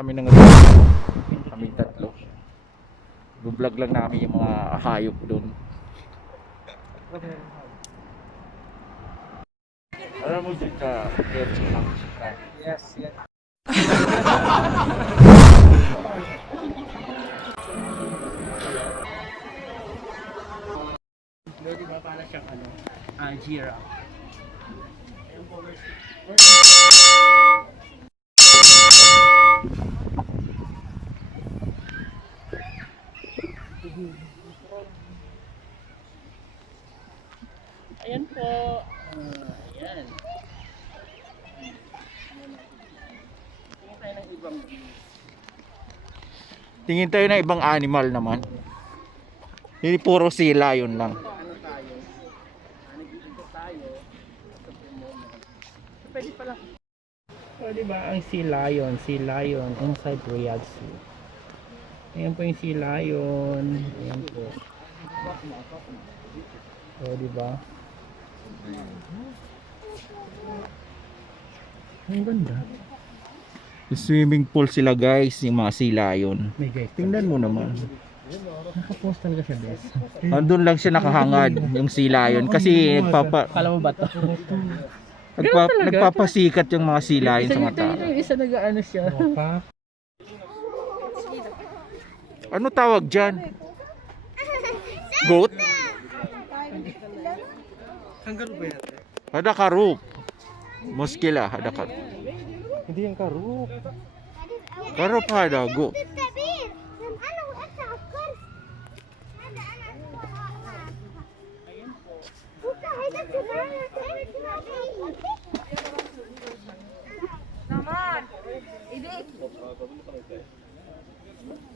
kami ng resort. Kaming tatlo. Vlog lang namin yung mga hayop doon. Alam mo dito ka, Yes, yes. Di ba para siyang ano? Giraffe. Ayan po. Ayan. Tingin tayo ng ibang view. tingin tayo na ibang animal naman. Hindi puro sila yun lang. Ano tayo? Nag-iikot tayo. Sa moment. Pwede pala. So, diba ang sea lion inside Riyadh Zoo. Ayan po yung sea lion. Ayan po. So, diba? Ang ganda. Swimming pool sila guys, yung mga sea lion. May guys. Tingnan mo naman. Nakapost talaga siya, bes. Andun lang siya nakahangad, yung sea lion. Kasi Kala mo ba ito? nagpapasikat yung mga sea lion sa mata. Yung isa nag-ano siya. Ano tawag dyan? Goat? Kangaroo ba yan? Hada karup. Muskila, hada karup. Hindi yung karup. Karup hada, goat.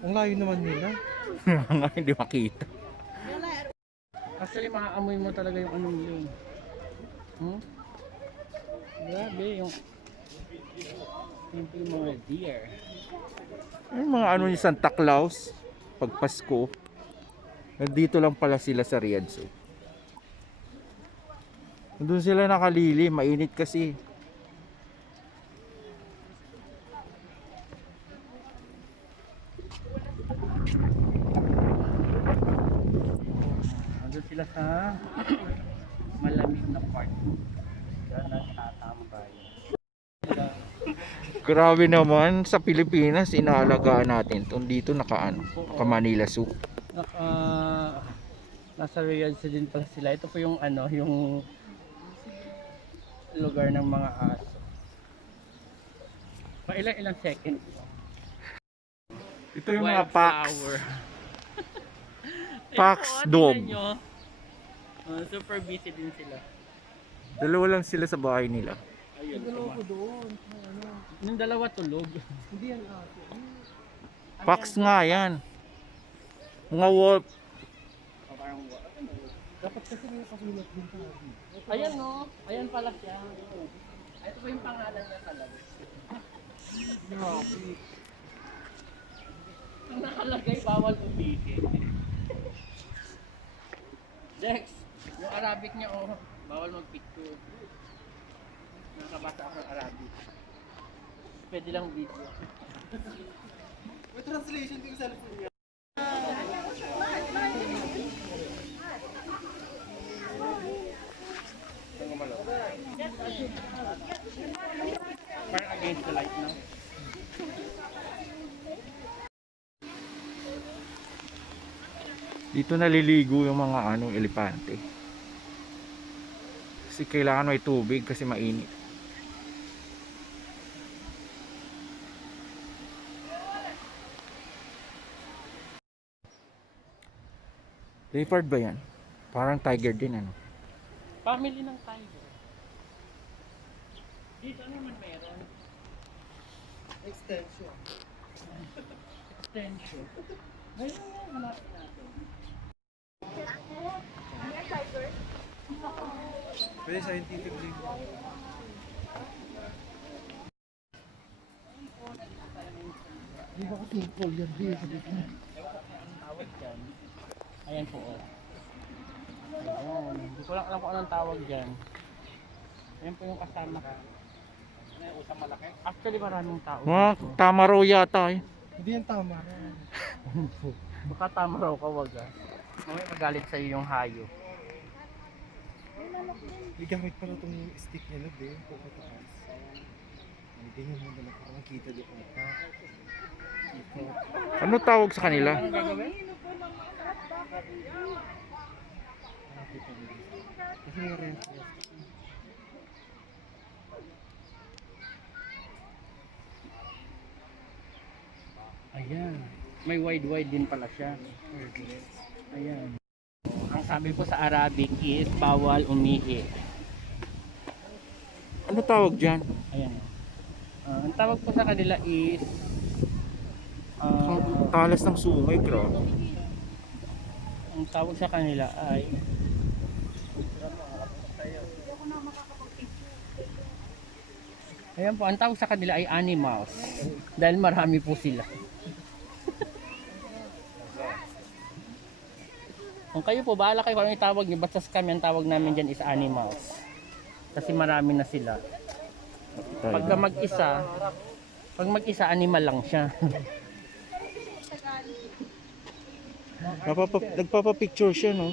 Ang layo naman nila. Nga hindi makita. Actually, maaamoy mo talaga yung anong yun. Grabe, yung mga deer. Yung mga ano ni Santa Claus, pag Pasko, nandito lang pala sila sa Riyadh Zoo. Nandun sila nakalili, mainit kasi. Nandun sila sa malamig na part. Diyan nagtatambay. Grabe naman, sa Pilipinas, inaalagaan natin. Dito naka Manila Zoo. Nasa Riyadh Zoo din pala sila. Ito po yung ano, yung lugar ng mga aso. Ilang seconds. Ito yung mga Pax. Pax dog. Super busy din sila. Dalawa lang sila sa bahay nila. Ayun. Dalawa ko doon. Yung dalawa tulog. Hindi yan aso. Pax nga yan. Mga wolf. Dapat kasi may kasulat din sa akin. Ayan no. Ayan pala siya. Ito po yung pangalan niya talaga. Grabe. Ang nakalagay bawal umitin. Dex, yung Arabic niya bawal mag-picture. Nakabasa ako ng Arabic. Pwede lang video. May translation din sa cellphone niya. Parang against the light now. Dito naliligo yung mga elepante. Kasi kailangan may tubig kasi mainit. Leopard ba yan? Parang tiger din ano. Family ng tiger. Dito naman meron. Extension. Ayun nga, malapit natin. Very scientific link. Di ba kasi cold yan? Di ba dito? Tawag dyan. Ayan po. Ayan. Hindi ko lang alam kung anong tawag dyan. Ayan po yung kasama ka. Actually, maraming tao. Mga tamaro yata eh. Hindi yan tama. Baka tama raw ka, wag ah. Mamaya magalit sa'yo yung hayo. May gamit pala itong stick niya na din. Pagkataas. Hindi nyo mo na parang kita doon ata. Ano tawag sa kanila? Ano gagawin? Kasi may reinforce. Ayan. May wide din pala siya. Ayan. Ang sabi po sa Arabic is bawal umihi. Ano tawag dyan? Ayan. Ang tawag po sa kanila is Talas ng sungay, grabe. ang tawag sa kanila ay ayan po, ang tawag sa kanila ay animals dahil marami po sila. Kung kayo po, bahala kayo kung ano itawag nyo, basta kami ang tawag namin dyan is animals kasi marami na sila. Pagka mag-isa animal lang siya. Nagpapapicture siya, no?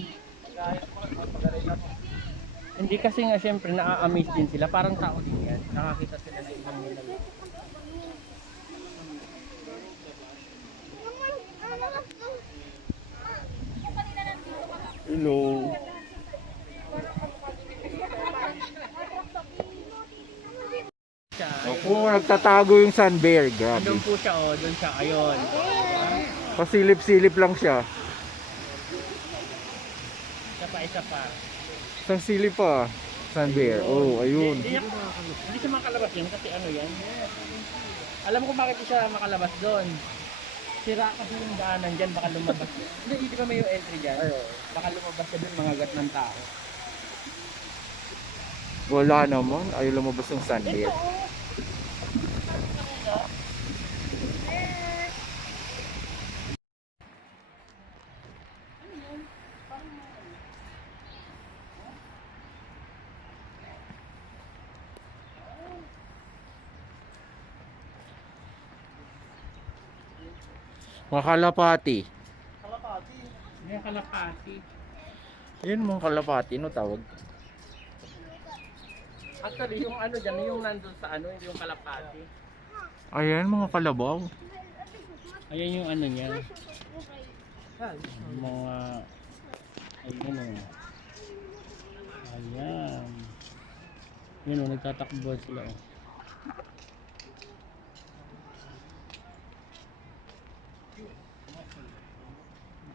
Hindi kasi nga syempre na-amaze din sila, parang tao din yan. Nakakita sila ng ibang nila. Hello. Siya, Ako, nagtatago yung sun bear, grabe. doon po siya, oh, doon siya, ayun. Pasilip-silip lang siya. Isa pa. Isang silip pa, sun bear. Oh, ayun. Hindi siya makalabas yun kasi ano yan. Alam ko bakit siya makalabas doon. Sira kasi yung daanan dyan, baka lumabas. Hindi ba may yung entry dyan? Baka lumabas siya doon, mangagat ng tao. Wala naman, ayaw lumabas ng sun bear. Mga kalapati. May kalapati. Yan mga kalapati, no tawag? Actually, yung ano dyan, yung nandun sa ano, yung kalapati. Ayan, mga kalabaw. Ayan yung ano niya. Mga... Ayan o. Ayan. Yun o, nagtatakbo sila o.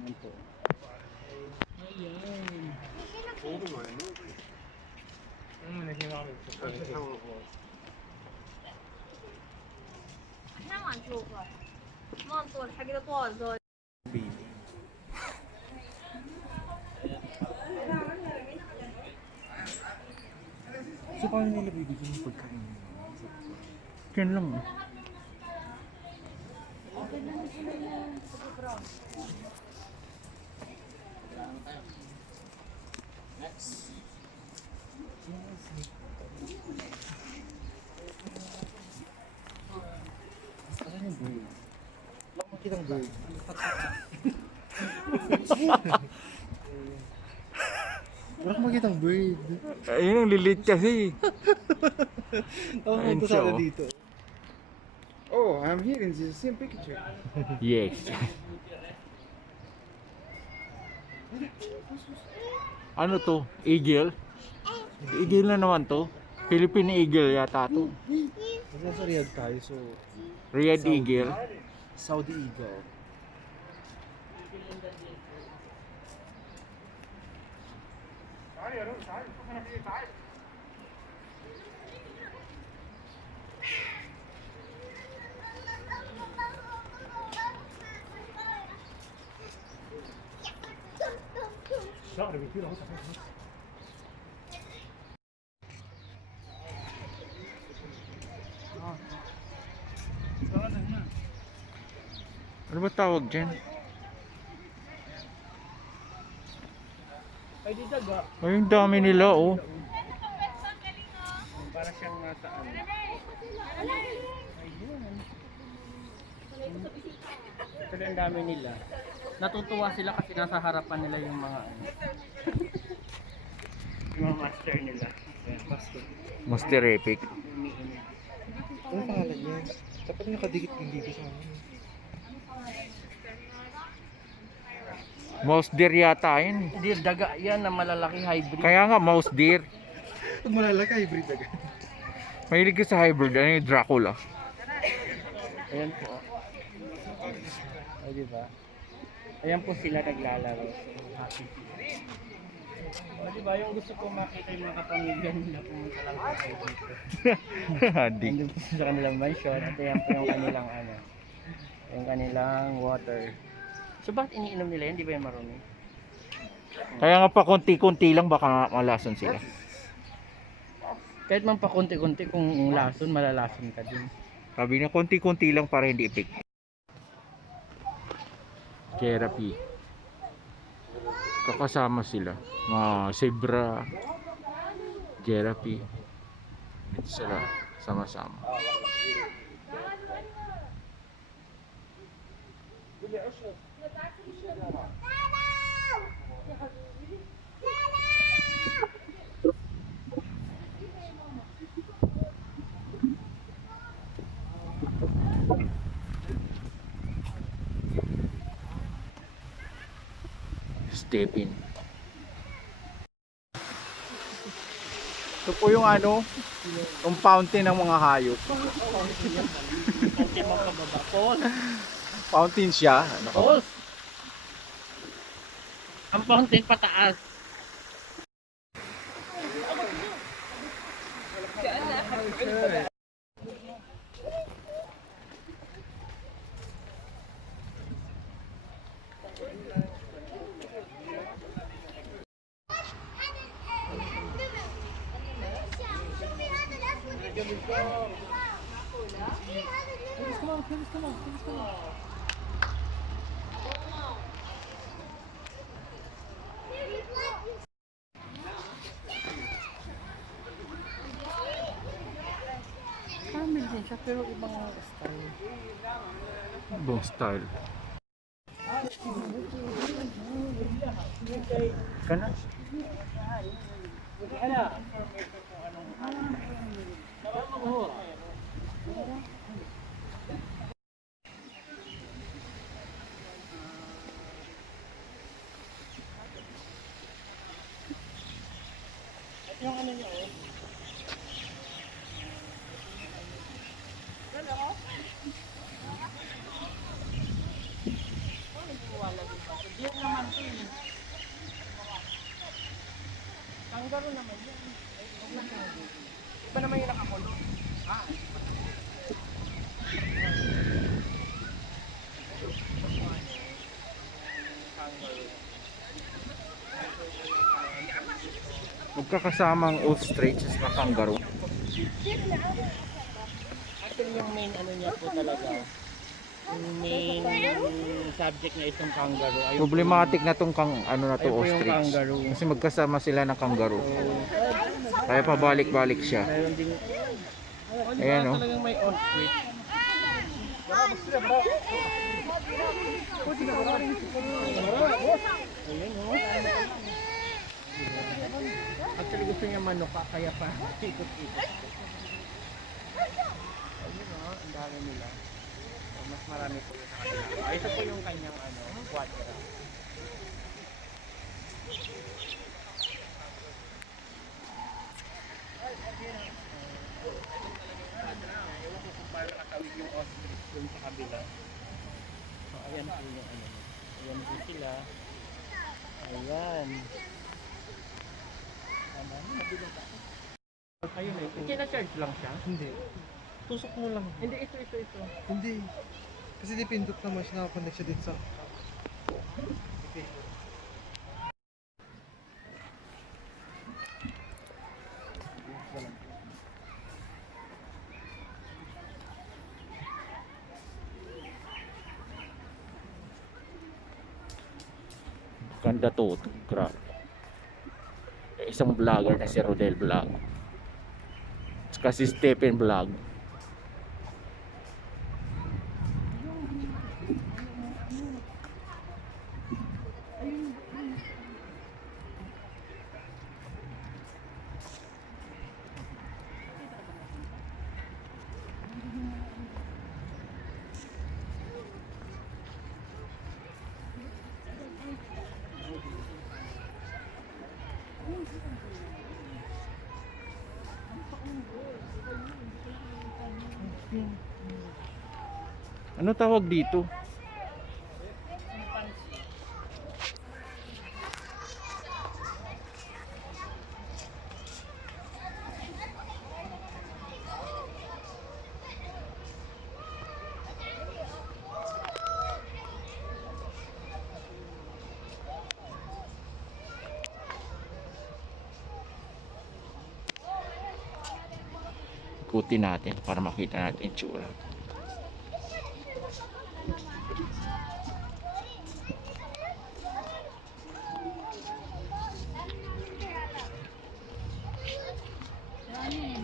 Ayan po. Ayan. احنا ما نشوفه ما نطول حق الاطوال ذول So paano nila bibigyan ng pagkain? Yan lang. Saan yung bird? Wala ko makitang bird. Wala ko makitang bird. Ayun ang lilit kasi. Ako Ayun punta siya, sana oh. dito. Oh, I'm here in the same picture. Yes. Ano to? Eagle? Eagle na naman to. Philippine Eagle yata to. Kasi sa Riyadh tayo, so Red Saudi. Eagle. Saudi Eagle. Ano ba tawag dyan? Ay, di daga. Ay, yung dami nila oh. Para siyang nasa ano. Actually, ang dami nila. Natutuwa sila kasi nasa harapan nila yung mga ano. Yung mga master nila. Ayan, master. Monster Epic. Umiinom. Ano pangalan niya? Dapat nakadikit yung dito sa amin. Mouse deer yata yun. Hindi, daga yan na malalaki hybrid. Kaya nga mouse deer. Pag malalaki, hybrid agad. Mahilig ka sa hybrid. Ano yung Dracula? Ayan po. Ay, diba? Ayan po sila naglalaro. Happy sila. O, diba? Yung gusto ko makita yung mga kapamilya nila pumunta lang po kayo dito. Hadi. Nandun po sa kanilang mansion. At ayan po yung kanilang ano. Yung kanilang water. So bakit iniinom nila yan? Di ba yan marumi? Kaya nga pa konti-konti lang baka malason sila. Kahit man pa konti-konti kung lason, malalason ka din. Sabi na konti-konti lang para hindi ipik. Therapy. Kakasama sila. Mga zebra. Therapy. Ito sila sama-sama. Step in. Ito po yung ano, yung fountain ng mga hayop. Konti man pababa. Paul! Fountain siya. Ano ka ba? Paul! Ang fountain pataas. Camel din siya pero ibang style. Ibang style. Kana? Yung ano niya oh. Diyan naman to eh. Kangaroo naman yan. Iba naman yung nakakulong. Magkakasamang ostrich at kangaroo. Actually yung main ano niya po talaga. Yung main subject niya itong kangaroo. Ayun po Problematic na tong ano na to yung- ayun po yung ostrich. kangaroo. Kasi magkasama sila ng kangaroo. So, Kaya pabalik-balik siya. meron din. Ayan, oh. Talagang may ostrich. Ayan oh. Actually gusto niya manuka kaya pa ikot-ikot. Ayun oh, ang dami nila. So, mas marami po yung sa kanila. Ito po yung kanyang ano, quadra. Ewan ko kung paano nakatawid yung ostrich dun sa kabila. So ayan po yung ano. Ayan po sila. Ayan. Tama, nabilang ka. Ayun eh. Kina-charge lang siya? Hindi. Tusok mo lang. Hindi, ito. Hindi. Kasi dipindot naman siya, nakakonect siya din sa... Ganda to. Grabe. Isang vlogger na si Rodel Vlog. Tsaka si Stephen Vlog. Ano tawag dito? Ikutin natin para makita natin yung tsura.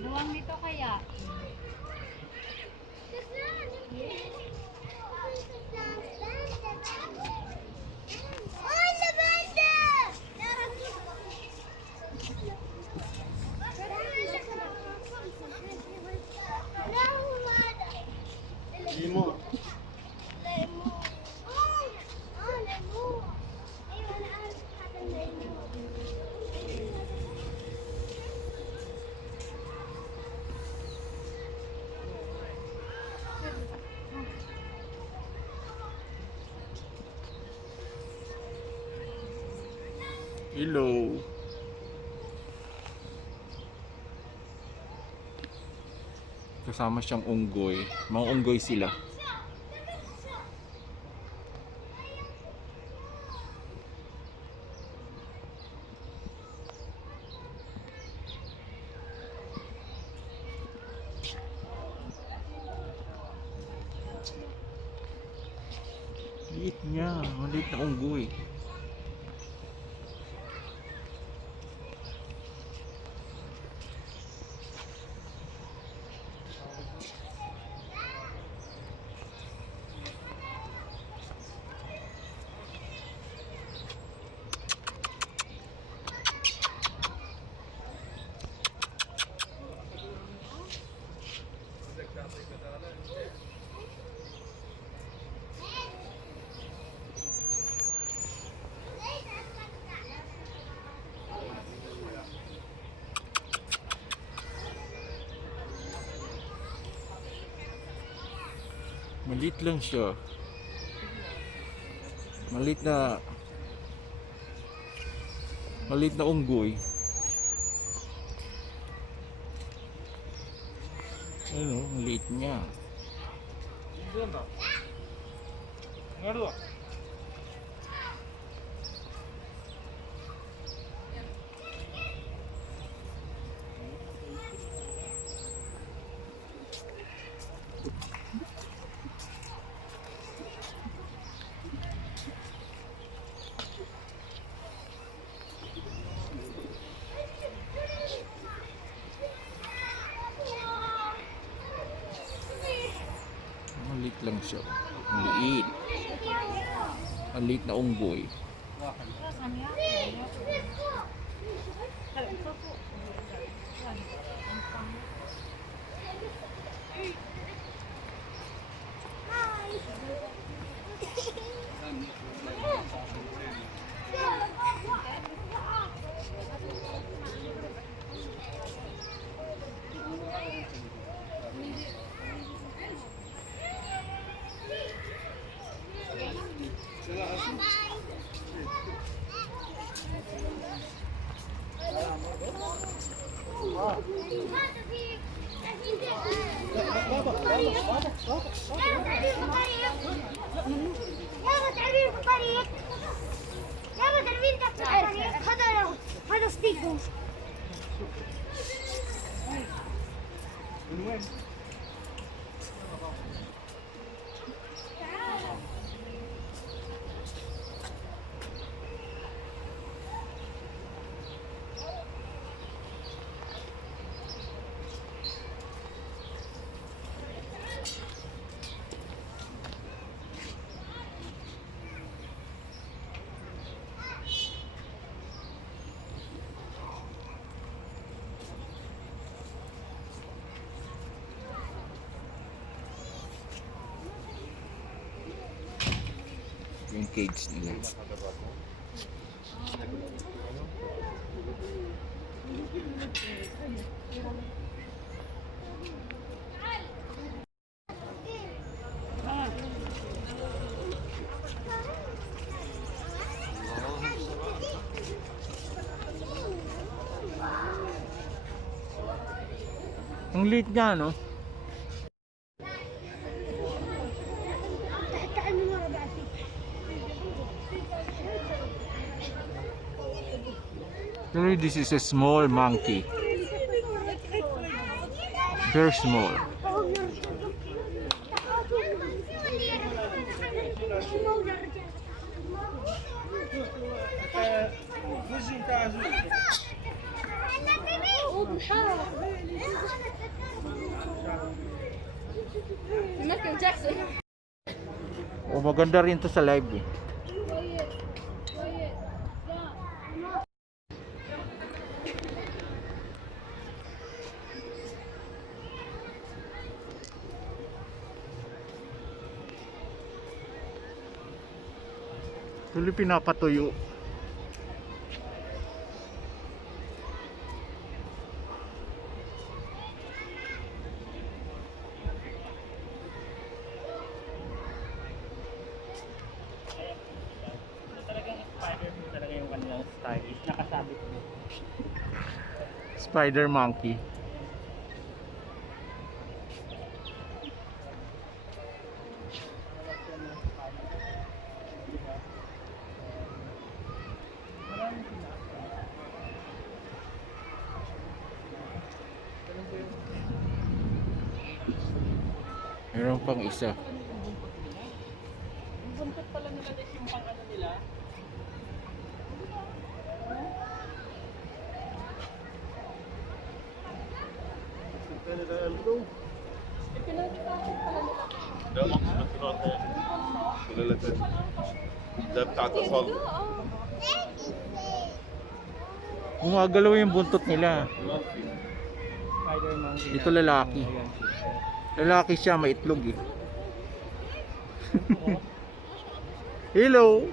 Luwang dito kaya. Oh, lavender! Limo. Hello. Kasama siyang unggoy. Mga unggoy sila. Liit niya. Maliit na unggoy. Maliit lang siya. Maliit na unggoy. Ano, maliit niya. Maliit lang siya. Maliit. Maliit na unggoy. هذا ستيك من وين؟ Yung cage nila. Ang liit niya, no? Actually, this is a small monkey. Very small. Michael Jackson. O maganda rin to sa live eh. Tuloy pinapatuyo. Talagang spider talaga yung kanilang style. Nakasabit mo. Spider monkey. Meron pang isa. Buntot pala nila guys yung pang ano nila. ده بتاع التصلب. Gumagalaw yung buntot nila. Spider monkey. Ito lalaki. Lalaki siya, may itlog eh. Hello.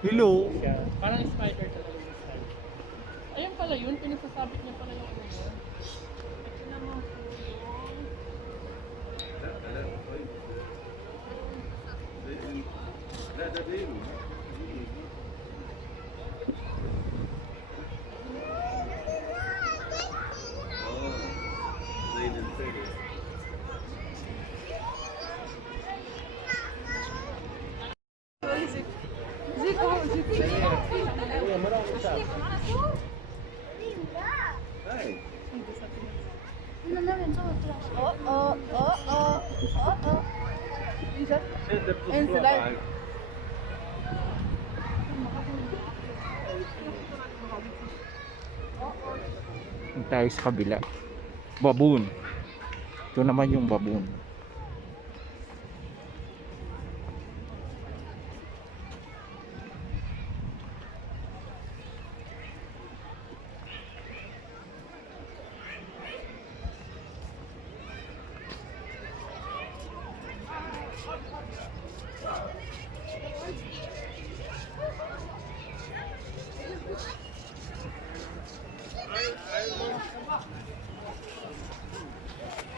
Hello. Siya. Parang spider talaga yung style. Ayun pala yun, pinasasabit niya pala yung ano niya. Ito naman po لا ده غيره. زي الانسان. هاي شد بتصبح. Yung tayo sa kabila. Baboon. Ito naman yung baboon.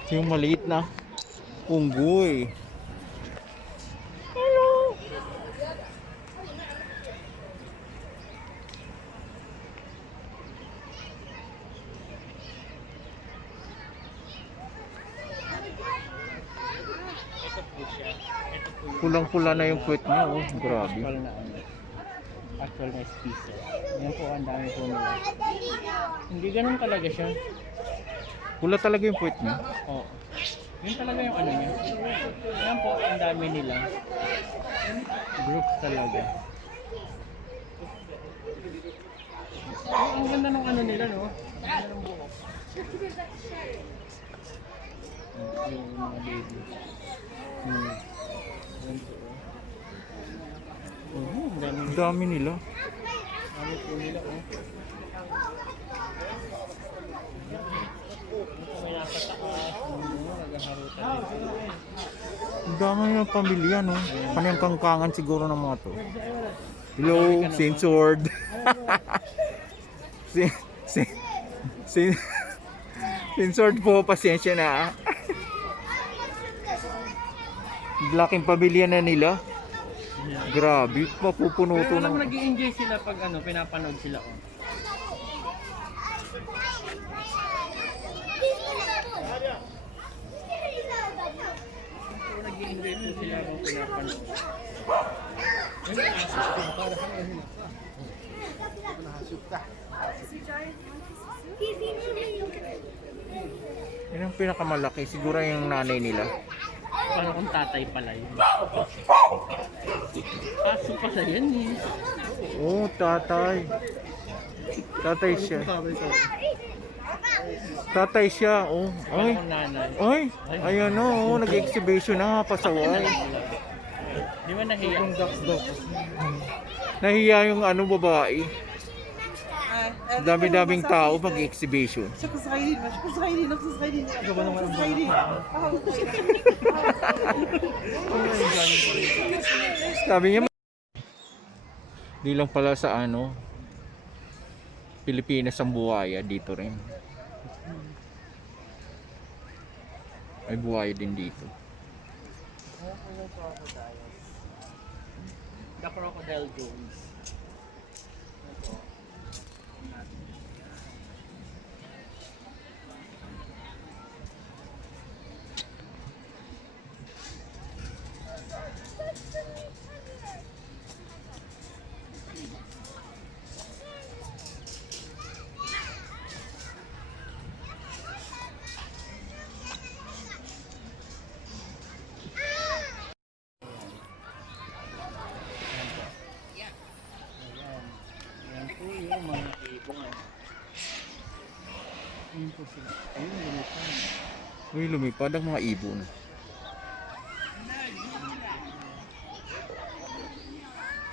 Ito yung maliit na unggoy. Hello. ito po siya. Ito po yung Pulang-pula na yung puwet niya, oh. Grabe. actual na ano. Actual na species. Yan po ang dami po nila. Hindi ganun talaga siya. Pula talaga yung puwet niya. Oo. Yun talaga yung ano niya. Yan po, ang dami nila. Group talaga. Ang ganda ng ano nila, no? Ang ganda ng buhok. Yung mga baby. Yan po. Ang dami Ang nila. dami nila. Ang dami po nila, oh. May nasa taas, naghaharutan din. Ang dami ng pamilya, no? Panayang kangkangan siguro ng mga to. Hello, censored. Sin- sin- sin- censored po, pasensya na. Laking pamilya na nila. Grabe, mapupuno to Pero alam mo, ng... nag-i-enjoy sila pag ano, pinapanood sila. Oh. So, nag-i-enjoy po sila kung pinapanood. Yun ang pinakamalaki, siguro yung nanay nila. Paano kung tatay pala yun? Aso pala yan eh. Oh, tatay. Tatay siya. Tatay siya, oh. Paano Ay, kung nanay? ay, ayan na, oh, nag-exhibition na, pasaway. Di ba nahiya? Nahiya yung ano, babae. Dami-daming tao mag-exhibition. Sabi niya, di lang pala sa ano, Pilipinas ang buhaya, dito rin. May buhaya din dito. The Crocodile Jones. Yan po yung mga ibong ano. Yun po sila. Ayun, lumipad. Uy, lumipad ang mga ibon.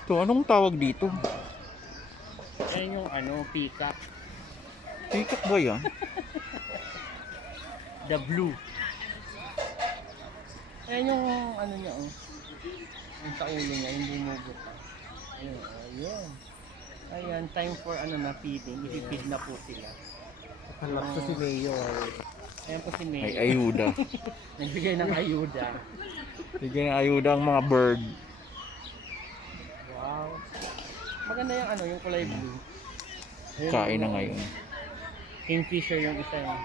Ito, anong tawag dito? Yan yung ano, peacock. Peacock ba yan? The blue. Ayan yung ano niya oh. Yung sa ulo niya, yung bumubo. Ayun, ayun. Ayan, time for ano na feeding. I-feed na po sila. Halak sa si Mayor. Ayan po si May May. ayuda. Nagbigay ng ayuda. Bigyan ng ayuda ang mga bird. Wow. Maganda yung ano, yung kulay blue. Ayun, Kain na ngayon. Kingfisher yung isa yun.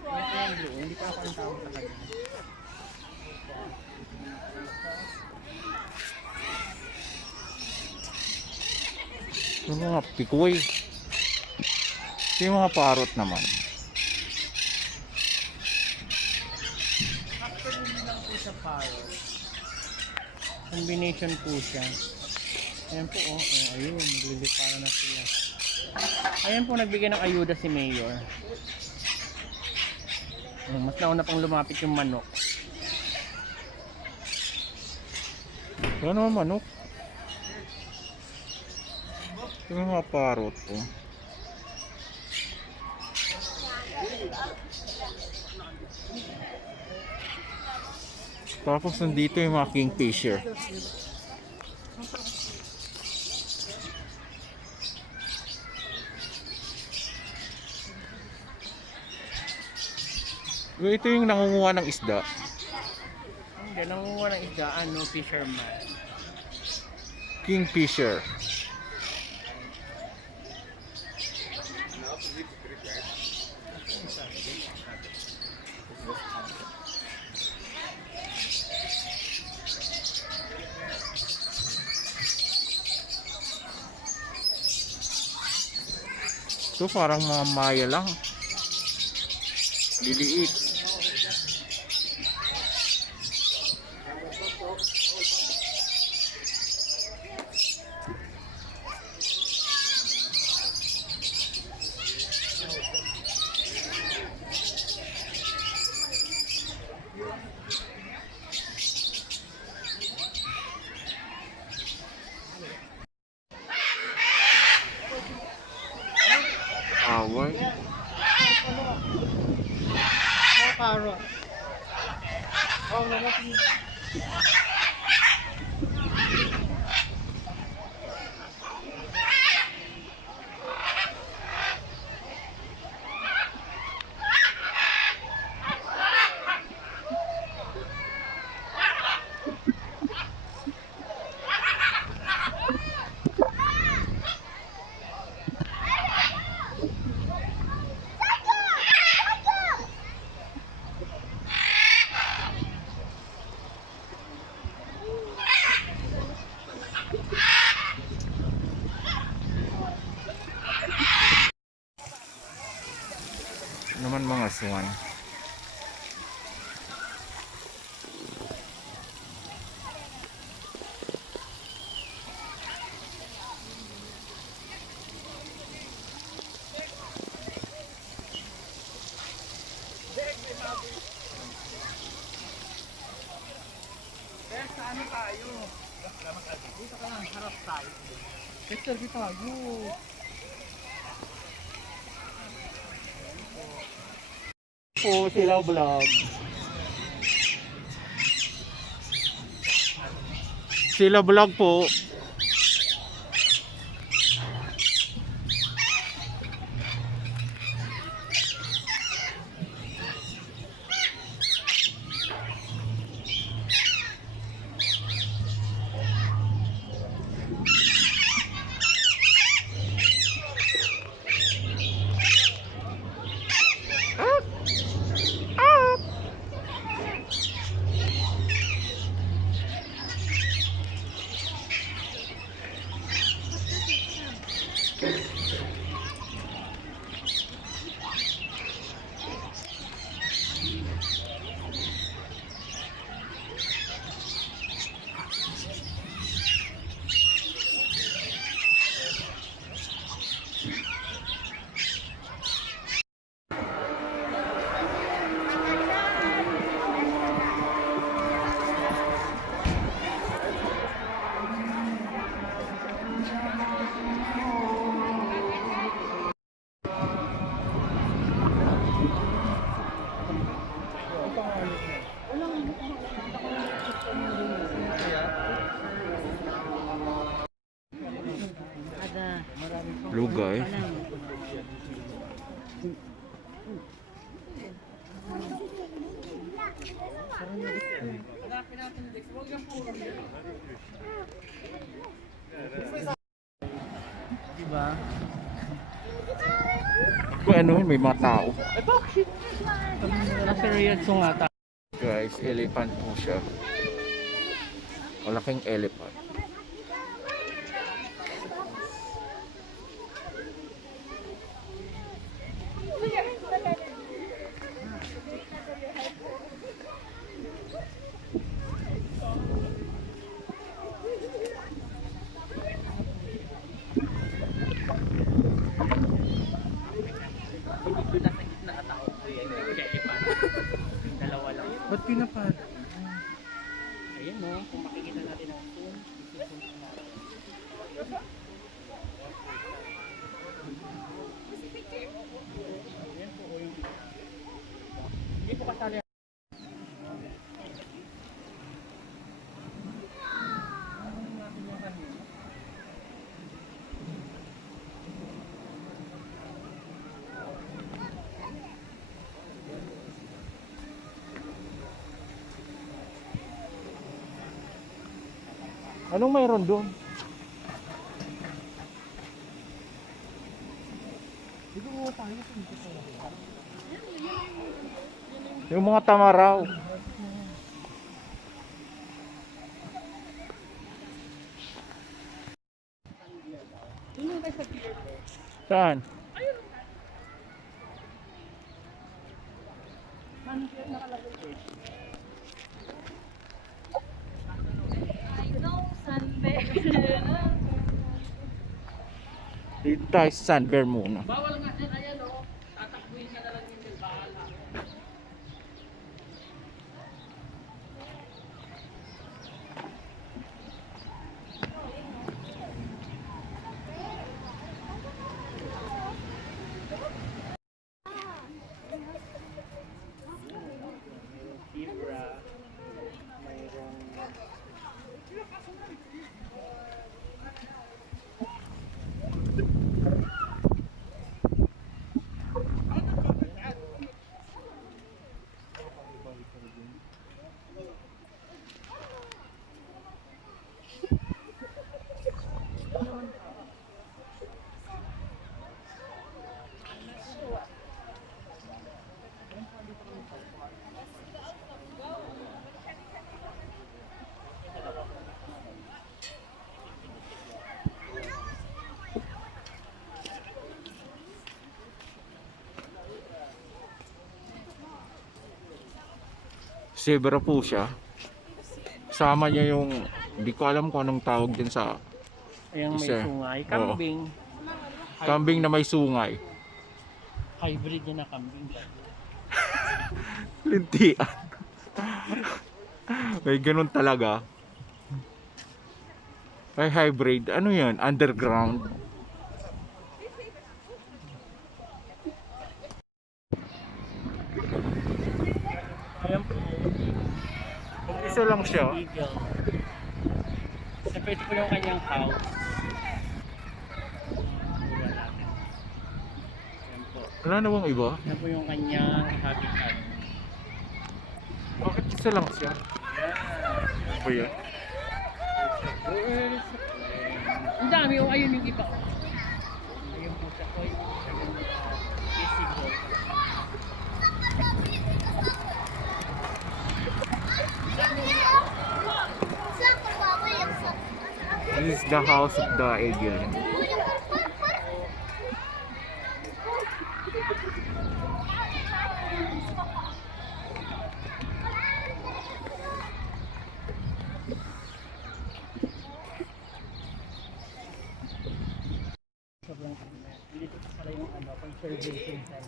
Ito yung blue. Hindi pa ako ang tawag sa kanya. Yung mga pikoy. Yung mga parrot naman. Actually, hindi lang po siya parrot. Combination po siya. Ayan po, oh, oh ayun, naglilipara na sila. Ayan po, nagbigay ng ayuda si Mayor. Oh, mas nauna pang lumapit yung manok. Wala naman manok. Yung mga parrot. Oh. Tapos nandito yung mga kingfisher. Ito yung nangunguha ng isda. Hindi, nangunguha ng isda, ano, fisherman. Kingfisher. Ito parang mga maya lang. Liliit. Away. Parrot. Oh, this one. Selfie tayo. Po sila vlog. Sila vlog po. Blue guys. Diba? Kung ano, may mga tao. Nasa Riyadh Zoo nga tayo. Guys, elephant po siya. Malaking elephant. Dalawa lang. Ba't pinapad? Ayan no, kung makikita natin ang zoom, i-zoom natin. Ayan po yung hindi po kasali. Anong mayroon doon? Yung mga tamaraw. Saan? I know Sunday. Dito tayo sa Sunbear muna. Bawal nga din, ayan o, tatakbuhin ka na lang yung bahala. Zebra, mayroong zebra po siya. Sama niya yung, hindi ko alam kung anong tawag din sa Ayan may Isa. sungay. Oo. Kambing. kambing na may sungay. Hybrid yan na kambing. Lintian. May ganun talaga. May hybrid. Ano yan? Underground. Ayan po. Isa lang siya. Eagle. Siyempre ito po yung kanyang house. Wala natin. Ayan po. Wala na bang iba? Ayan po yung kanyang habitat. Bakit isa lang siya? Ano ba yan? Ang dami yung ayun yung iba. Ayun po siya ko yung visible. This is the house of the eagle. Sobrang kanya. Dito pa pala yung conservation center.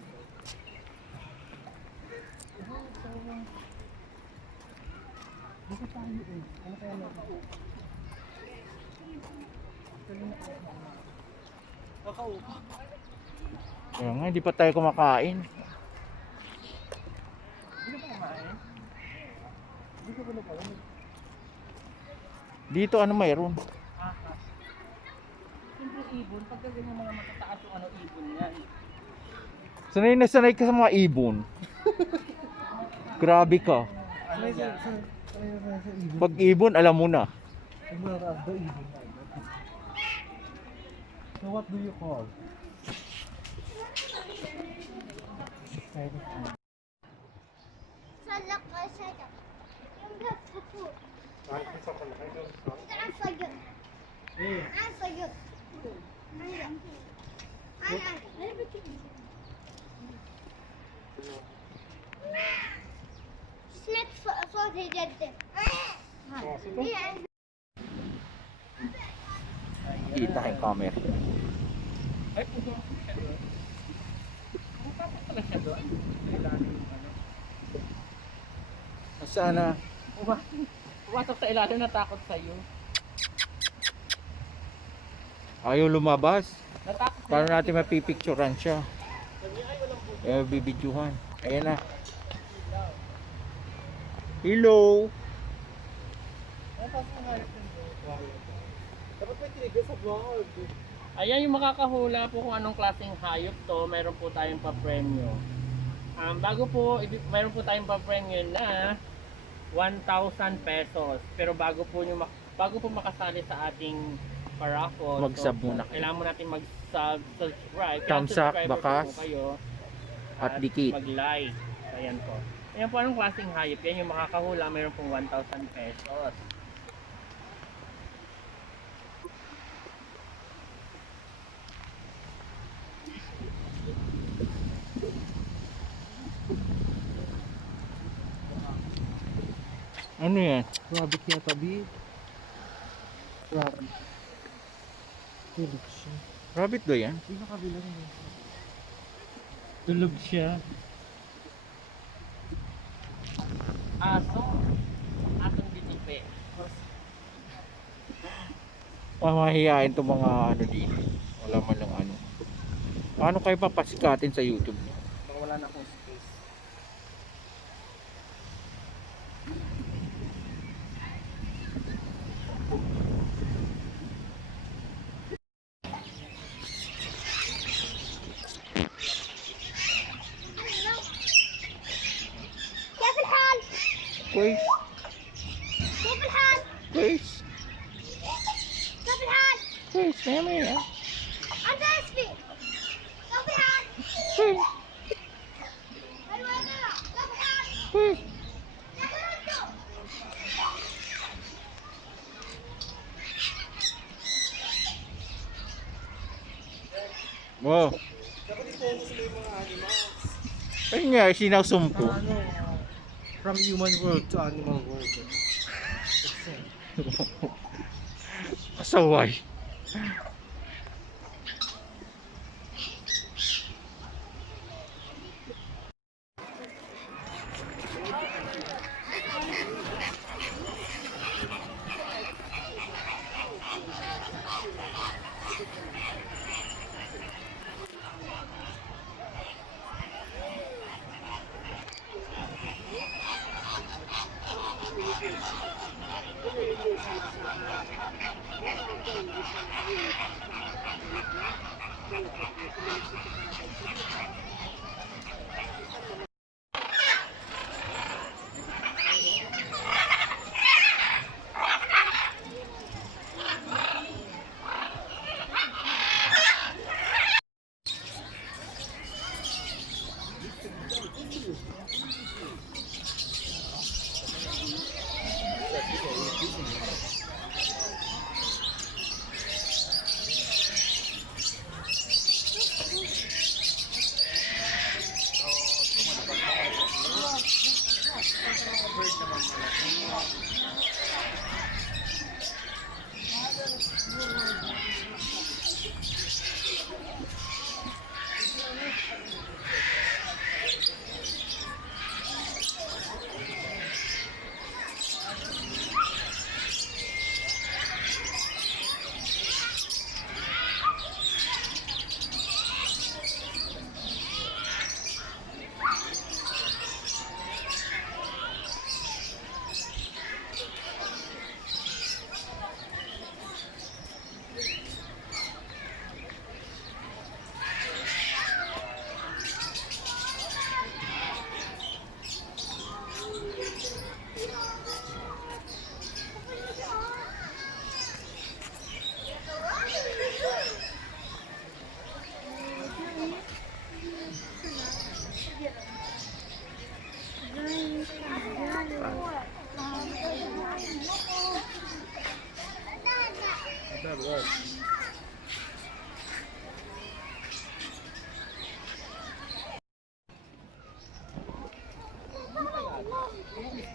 Dito tayo eh. Ano kaya natin? Kaya nga, hindi pa tayo kumakain. Hindi ka pa kumain? Hindi ka pa kumain? Dito ano mayroon? Ahas. Siyempre ibon, pagka ganyan mga matataas yung ibon yan. Sanay na sanay ka sa mga ibon. Grabe ka. Ano yan? Pag ibon, alam mo na. So what do you call? صدق صدق يملك فطور عن صدق عن صدق سمعت صوت جدة Kita kay camera. Ay, puso ako siya doon. Pumapasok pala siya doon. Sa ilalim ng ano. Sana Pumasok sa ilalim, natakot sa'yo. ayaw lumabas. Natakot sa'yo. Paano natin mapipicturean siya? Eh, bibidyohan. Ayan na. Hello. Dapat may tinigas sa vlog. Ayan yung makakahula po kung anong klaseng hayop to. Meron po tayong pa-premyo. Meron po tayong pa-premyo na 1,000 pesos. Pero bago po makasali sa ating paraffle, Mag-sub muna. kailangan mo natin mag-subscribe. Thumbs up, bakas, kayo, at dikit. mag-like. Ayan po. Ayan po anong klaseng hayop. Yan yung makakahula. Meron pong 1,000 pesos. Ano yan? Rabbit yata, B. Rabbit. Tulog siya. Rabbit ba yan? Hindi nakabilang yun. Tulog siya. Aso. Asong bitipe. Mamahihain itong mga ano dito. Wala man lang ano. Paano kayo papasikatin sa YouTube? Baka wala na akong space. كيف الحال؟ Quiz. كيف الحال؟ Quiz. كيف الحال؟ Quiz. Maya maya. أنت اسمي كيف الحال؟ Quiz. أيوة أنا كيف الحال؟ Quiz. كيف أنتم؟ Wow. Ayun nga, sinasum ko. From human world to animal world. Pasaway.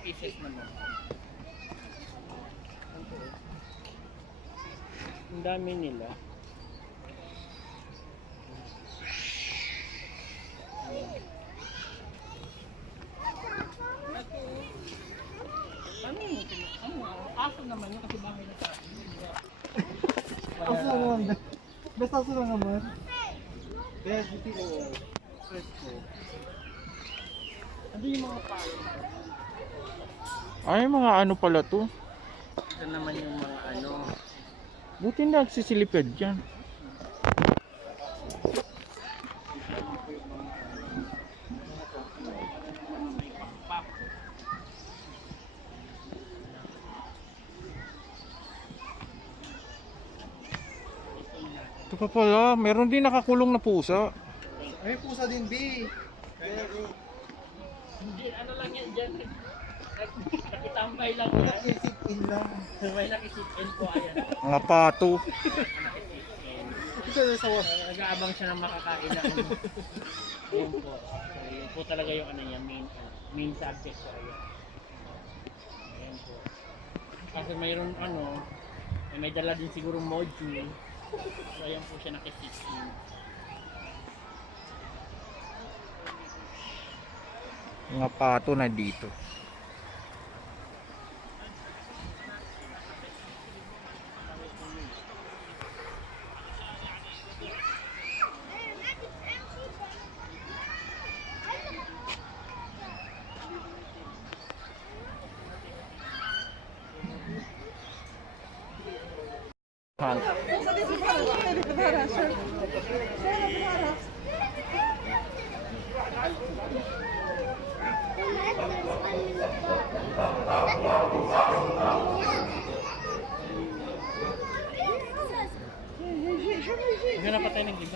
Species naman. Ang dami nila. Aso naman yun kasi bahay na tayo. Aso lang naman. Best aso lang naman. Kaya dito ko. Fresco. Ano yung mga palo? Ay, mga ano pala to. Ito naman yung mga ano. Buti nagsisilipid dyan. Ito pa pala, meron din nakakulong na pusa. Ay, pusa din, B. Hindi, ano lang yan dyan. Nakitambay lang yan. Nakisip in lang. May nakisip-in po, ayan. Mga pato. Ito na sa was. Nag-aabang siya ng makakain na ano. Yun po. So, yun po talaga yung ano niya, main subject ko. Ayan po. Kasi mayroon ano, may dala din siguro module. So ayan po siya nakisip-in. Mga pato na dito. Maghanap pa tayo ng iba.